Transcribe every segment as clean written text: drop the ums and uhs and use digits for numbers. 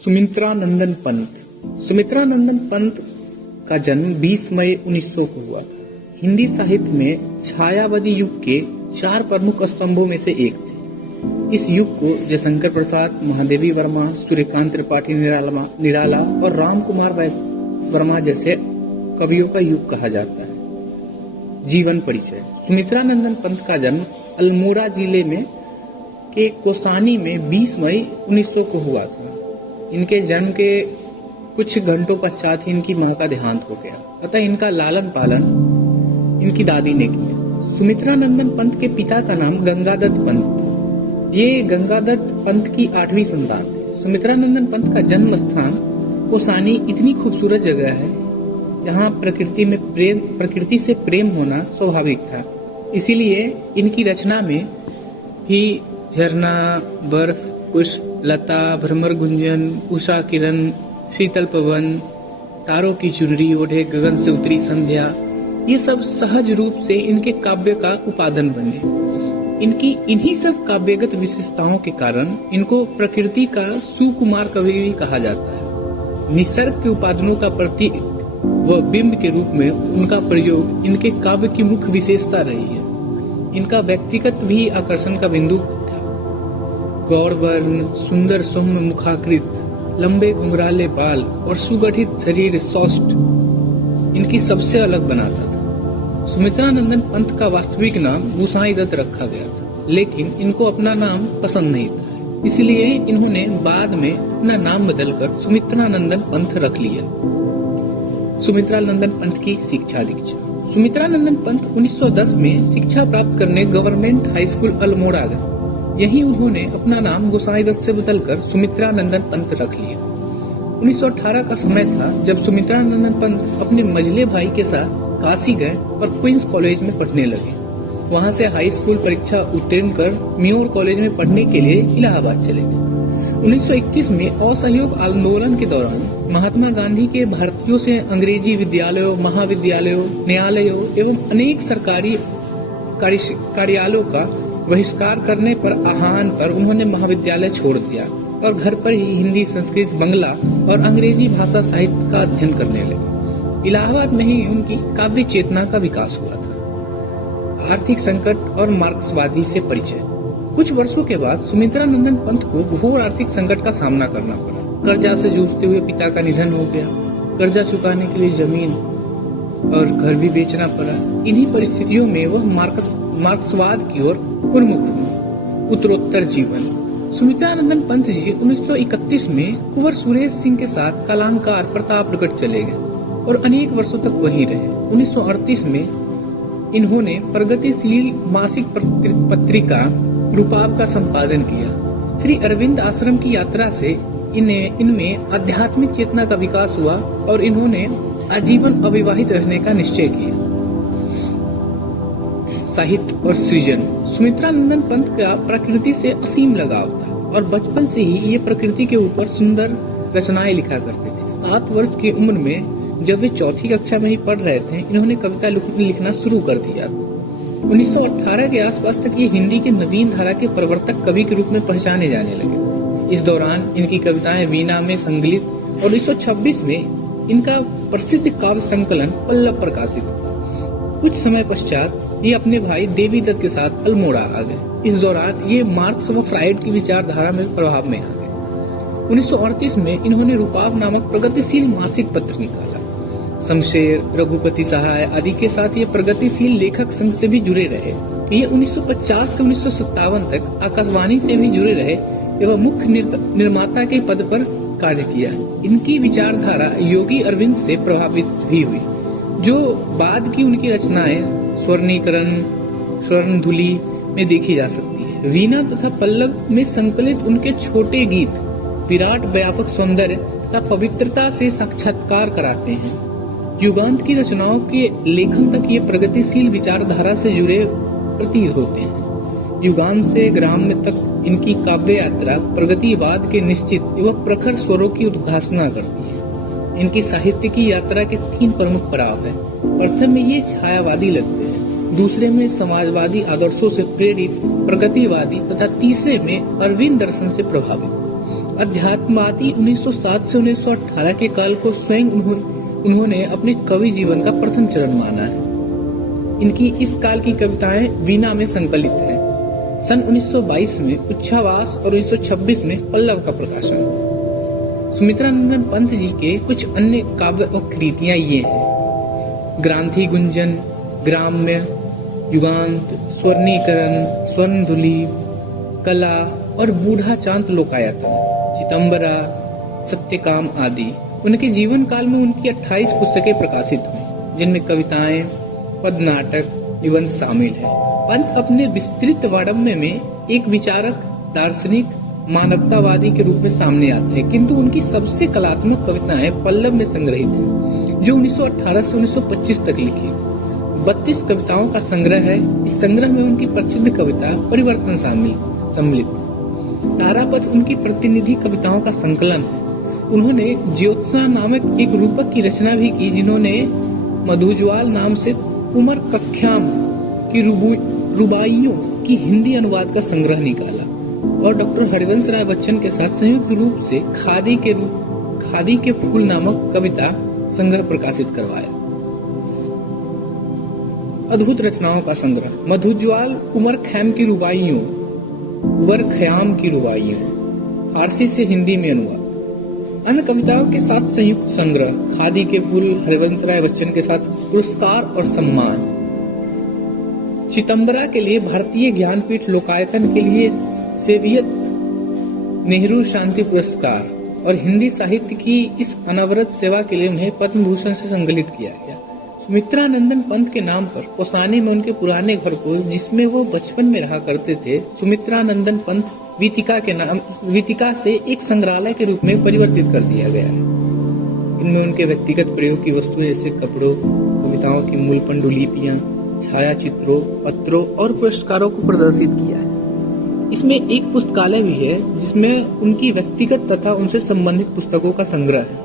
सुमित्रा नंदन पंत। सुमित्रा नंदन पंत का जन्म 20 मई 1900 को हुआ था। हिंदी साहित्य में छायावादी युग के 4 प्रमुख स्तंभों में से एक थे। इस युग को जयशंकर प्रसाद, महादेवी वर्मा, सूर्यकांत त्रिपाठी निराला और राम कुमार वर्मा जैसे कवियों का युग कहा जाता है। जीवन परिचय। सुमित्रा नंदन पंत का जन्म अल्मोड़ा जिले में के कोसानी में 20 मई 1900 को हुआ था। इनके जन्म के कुछ घंटों पश्चात ही इनकी मां का देहांत हो गया, अतः इनका लालन पालन इनकी दादी ने किया। सुमित्रा नंदन पंत के पिता का नाम गंगादत्त पंत था। ये गंगादत्त पंत की 8वीं संतान थे। सुमित्रा नंदन पंत का जन्म स्थान कोसानी इतनी खूबसूरत जगह है, यहाँ प्रकृति से प्रेम होना स्वाभाविक था। इसीलिए इनकी रचना में भी झरना, बर्फ, पुष्प, लता, भ्रमर गुंजन, उषा किरण, शीतल पवन, तारों की चुनरी ओढ़े गगन से उतरी संध्या, ये सब सहज रूप से इनके काव्य का उपादान बने। इनकी इन्हीं सब काव्यगत विशेषताओं के कारण इनको प्रकृति का सुकुमार कवि भी कहा जाता है। निसर्ग के उपादानों का प्रतीक व बिंब के रूप में उनका प्रयोग इनके काव्य की मुख्य विशेषता रही है। इनका व्यक्तिगत भी आकर्षण का बिंदु था। गौरवर्ण, सुंदर सौम्य मुखाकृत, लंबे घुंघराले बाल और सुगठित शरीर सौष्ठ इनकी सबसे अलग बनाता था। सुमित्रा नंदन पंत का वास्तविक नाम गोसाई दत्त रखा गया था, लेकिन इनको अपना नाम पसंद नहीं था, इसलिए इन्होंने बाद में अपना नाम बदलकर सुमित्रा नंदन पंत रख लिया। सुमित्रा नंदन पंत की शिक्षा दीक्षा। सुमित्रा नंदन पंत 1910 में शिक्षा प्राप्त करने गवर्नमेंट हाई स्कूल अल्मोड़ा गए। यहीं उन्होंने अपना नाम गोसाई दत्त से बदलकर सुमित्रा नंदन पंत रख लिया। 1918 का समय था जब सुमित्रा नंदन पंत अपने मझले भाई के साथ काशी गए और क्वींस कॉलेज में पढ़ने लगे। वहां से हाई स्कूल परीक्षा उत्तीर्ण कर म्योर कॉलेज में पढ़ने के लिए इलाहाबाद चले गए। 1921 में असहयोग आंदोलन के दौरान महात्मा गांधी के भारतीयों से अंग्रेजी विद्यालयों, महाविद्यालयों, न्यायालयों एवं अनेक सरकारी कार्यालयों का बहिष्कार करने पर आह्वान पर उन्होंने महाविद्यालय छोड़ दिया और घर पर ही हिंदी, संस्कृत, बंगला और अंग्रेजी भाषा साहित्य का अध्ययन करने लगे। इलाहाबाद में ही उनकी काव्य चेतना का विकास हुआ था। आर्थिक संकट और मार्क्सवादी से परिचय। कुछ वर्षों के बाद सुमित्रा नंदन पंत को घोर आर्थिक संकट का सामना करना पड़ा। कर्जा से जूझते हुए पिता का निधन हो गया। कर्जा चुकाने के लिए जमीन और घर भी बेचना पड़ा। इन्हीं परिस्थितियों में वह मार्क्सवाद की ओर उन्मुख हुए। उत्तरोत्तर जीवन। सुमित्रा नंदन पंत जी 1931 में कुंवर सुरेश सिंह के साथ कलामकार प्रतापगढ़ चले गए और अनेक वर्षों तक वहीं रहे। 1938 में इन्होंने प्रगतिशील मासिक पत्रिका रूपाब का संपादन किया। श्री अरविंद आश्रम की यात्रा से इनमें आध्यात्मिक चेतना का विकास हुआ और इन्होंने आजीवन अविवाहित रहने का निश्चय किया। साहित्य और सृजन। सुमित्रा नंदन पंत का प्रकृति से असीम लगाव था और बचपन से ही ये प्रकृति के ऊपर सुंदर रचनाएं लिखा करते थे। 7 वर्ष की उम्र में जब वे 4ठी कक्षा में ही पढ़ रहे थे, इन्होंने कविता लिखना शुरू कर दिया। 1918 के आसपास तक ये हिंदी के नवीन धारा के प्रवर्तक कवि के रूप में पहचाने जाने लगे। इस दौरान इनकी कविताएं वीणा में संकलित और 1926 में इनका प्रसिद्ध काव्य संकलन पल्लव प्रकाशित हुआ। कुछ समय पश्चात ये अपने भाई देवी दत्त के साथ अल्मोड़ा आ गए। इस दौरान ये मार्क्स व फ्राइड की विचारधारा में प्रभाव में आ गए। 1938 में इन्होंने रूपाब नामक प्रगतिशील मासिक पत्र निकाला। शमशेर, रघुपति सहाय आदि के साथ ये प्रगतिशील लेखक संघ से भी जुड़े रहे। ये 1950 से 1957 तक आकाशवाणी से भी जुड़े रहे एवं मुख्य निर्माता के पद पर कार्य किया। इनकी विचारधारा योगी अरविंद से प्रभावित भी हुई, जो बाद की उनकी रचनाएं स्वर्णीकरण, स्वर्णधुली में देखी जा सकती है। वीणा तथा पल्लव में संकलित उनके छोटे गीत विराट व्यापक सौंदर्य तथा पवित्रता से साक्षात्कार कराते हैं। युगांत की रचनाओं के लेखन तक ये प्रगतिशील विचारधारा से जुड़े प्रतीत होते हैं। युगांत से ग्राम्य तक इनकी काव्य यात्रा प्रगतिवाद के निश्चित एवं प्रखर स्वरों की उद्घोषणा करती है। इनकी साहित्य की यात्रा के 3 प्रमुख पड़ाव हैं। प्रथम में ये छायावादी लगते हैं, दूसरे में समाजवादी आदर्शों से प्रेरित प्रगतिवादी तथा तीसरे में अरविंद दर्शन से प्रभावित। अध्यात्मवादी 1907 से 1918 के काल को स्वयं उन्होंने अपने कवि जीवन का प्रथम चरण माना है। इनकी इस काल की कविताएं वीणा में संकलित हैं। सन 1922 में उच्छ्वास और 1926 में पल्लव का प्रकाशन। सुमित्रानंदन पंत जी के कुछ अन्य काव्य और कृतियां ये हैं: ग्रांथि गुंजन, ग्राम्य, युगांत, स्वर्णीकरण, स्वर्णधुली, कला और बूढ़ा चांद लोकायतन, चितंबरा, सत्यकाम आदि। उनके जीवन काल में उनकी 28 पुस्तकें प्रकाशित हुई, जिनमें कविताएं, पद नाटक, निबंध शामिल है। पंत अपने विस्तृत वाङ्मय में एक विचारक, दार्शनिक, मानवतावादी के रूप में सामने आते हैं, किंतु उनकी सबसे कलात्मक कविताएं पल्लव में संग्रहित हैं, जो 1918 से 1925 तक लिखी। 32 कविताओं का संग्रह है। इस संग्रह में उनकी प्रसिद्ध कविता परिवर्तन सम्मिलित। तारापथ उनकी प्रतिनिधि कविताओं का संकलन है। उन्होंने ज्योत्सना नामक एक रूपक की रचना भी की, जिन्होंने मधुज्वाल नाम से उमर कख्याम की रुबाइयों की हिंदी अनुवाद का संग्रह निकाला और डॉक्टर हरिवंश राय बच्चन के साथ संयुक्त रूप से खादी के फूल नामक कविता संग्रह प्रकाशित करवाया। अद्भुत रचनाओं का संग्रह: मधुज्वाल उमर खैम की रुबाइयों, उमर खयाम की रुबाइयों, फारसी से हिंदी में अनुवाद। अन्य कविताओं के साथ संयुक्त संग्रह: खादी के फूल, हरिवंश राय बच्चन के साथ पुरस्कार और सम्मान। चितंबरा के लिए भारतीय ज्ञानपीठ लोकायतन के लिए सोवियत नेहरू शांति पुरस्कार और हिंदी साहित्य की इस अनवरत सेवा के लिए उन्हें पद्म भूषण से संबलित किया गया। सुमित्रानंदन पंत के नाम पर कौसानी में उनके पुराने घर को, जिसमें वो बचपन में रहा करते थे, सुमित्रानंदन पंत वीतिका से एक संग्रहालय के रूप में परिवर्तित कर दिया गया है। इनमें उनके व्यक्तिगत प्रयोग की वस्तुएं जैसे कपड़ों, कविताओं की मूल पांडुलिपियां, छाया चित्रों, पत्रों और पुरस्कारों को प्रदर्शित किया है। इसमें एक पुस्तकालय भी है, जिसमें उनकी व्यक्तिगत तथा उनसे संबंधित पुस्तकों का संग्रह है।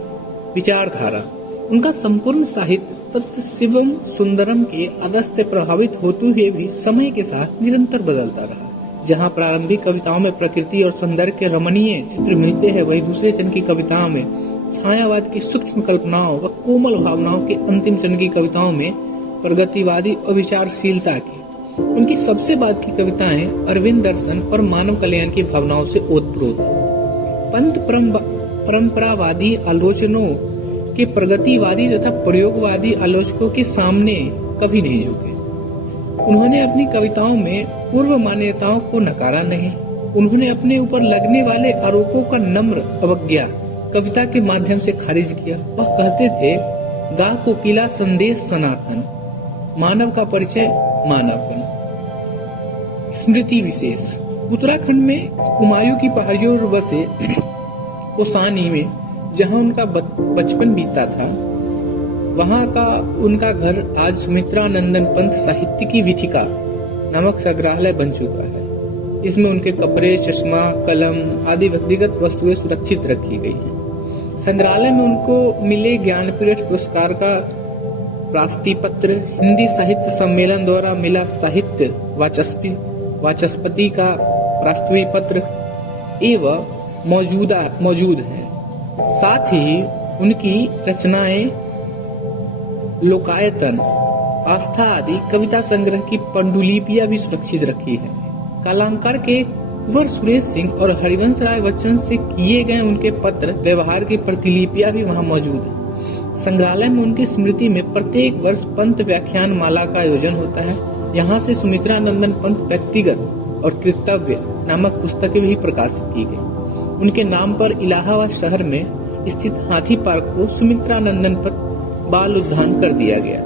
विचारधारा: उनका संपूर्ण साहित्य सत्य शिवम सुंदरम के आदर्श से प्रभावित होते हुए भी समय के साथ निरंतर बदलता रहा। जहाँ प्रारंभिक कविताओं में प्रकृति और सौंदर्य के रमणीय चित्र मिलते हैं, वही दूसरे चरण की कविताओं में छायावाद की सूक्ष्म कल्पनाओं व कोमल भावनाओं के अंतिम चरण की कविताओं में प्रगतिवादी और विचारशीलता की। उनकी सबसे बाद की कविताएं अरविंद दर्शन और मानव कल्याण की भावनाओं से ओतप्रोत है। पंत परंपरावादी आलोचनों के प्रगतिवादी तथा प्रयोगवादी आलोचकों के सामने कभी नहीं झुके। उन्होंने अपनी कविताओं में पूर्व मान्यताओं को नकारा नहीं। उन्होंने अपने ऊपर लगने वाले आरोपों का नम्र अवज्ञा कविता के माध्यम से खारिज किया। वह कहते थे, गा कोकिला संदेश सनातन, मानव का परिचय मानवपन। स्मृति विशेष: उत्तराखंड में कुमायूं की पहाड़ियों पर बसे कौसानी में, जहां उनका बचपन बीता था, वहां का उनका घर आज सुमित्रानंदन पंत साहित्य की वीथिका नामक संग्रहालय बन चुका है। इसमें उनके कपड़े, चश्मा, कलम आदि व्यक्तिगत वस्तुएं सुरक्षित रखी गई हैं। संग्रहालय में उनको मिले ज्ञानपीठ पुरस्कार का प्राप्ति पत्र, हिंदी साहित्य सम्मेलन द्वारा मिला साहित्य वाचस्पति का प्राप्ति पत्र एवं मौजूद है। साथ ही उनकी रचनाएं लोकायतन, आस्था आदि कविता संग्रह की पांडुलिपियां भी सुरक्षित रखी है। कलांकार के कुंवर सुरेश सिंह और हरिवंश राय बच्चन से किए गए उनके पत्र व्यवहार की प्रतिलिपियां भी वहां मौजूद है। संग्रहालय में उनकी स्मृति में प्रत्येक वर्ष पंत व्याख्यान माला का आयोजन होता है। यहाँ से सुमित्रानंदन पंत व्यक्तिगत और कृतव्य नामक पुस्तकें भी प्रकाशित की गई। उनके नाम पर इलाहाबाद शहर में स्थित हाथी पार्क को सुमित्रानंदन पंत बाल उद्यान कर दिया गया।